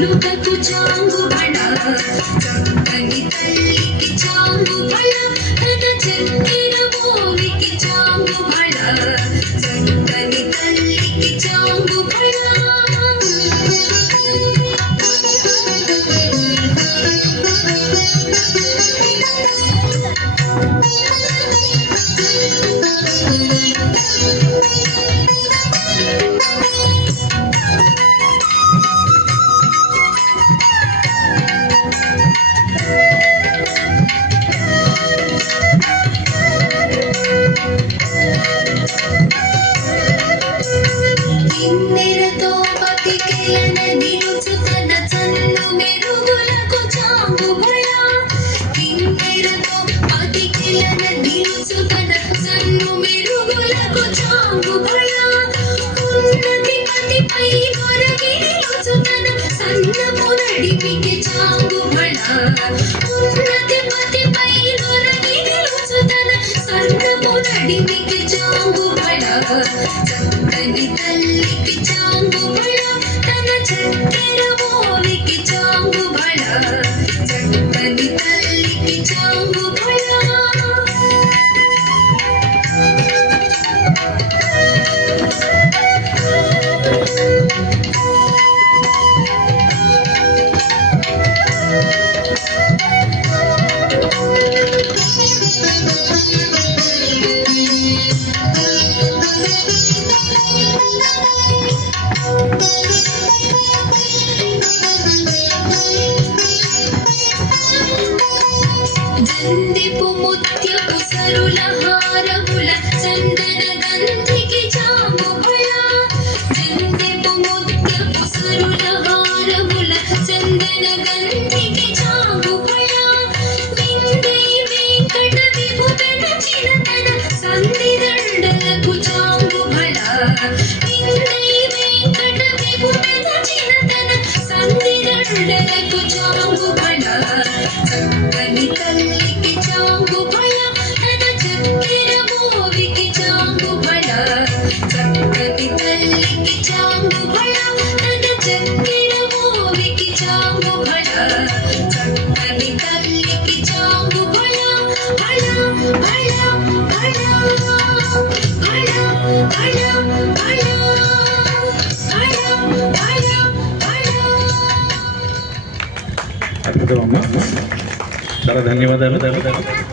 लुकु चांगु बड़ा चक्कनी तल्ली की चांगु बड़ा तन चक्कर मोवी की चांगु बड़ा चक्कनी तल्ली की चांगु बड़ा चक्कनी तल्ली की चांगु बड़ा तन चक्कर मोवी की चांगु बड़ा चक्कनी तल्ली की चांगु बड़ा जंदिपु मुत्यपु सरुल हारमुल चंदन गंधिकी चांगु बड़ा जंदिपु मुत्यपु सरुल हारमुल चंदन गंधिकी चांगु बड़ा विंदै वेंकट विभु बेनचिन तन संधि दंडलकु चांगु बड़ा विंदै वेंकट विभु बेनचिन तन संधि दंडलकु चांगु बड़ा चक्कनी तल्ली की चांगु बड़ा तन चक्कर मोवी की चांगु बड़ा चक्कनी तल्ली की चांगु बड़ा तन चक्कर मोवी की चांगु बड़ा चक्कनी तल्ली की चांगु बड़ा बड़ा बड़ा बड़ा बड़ा बड़ा बड़ा बड़ा बड़ा అద్భుతం అమ్మా, చాలా ధన్యవాదాలు.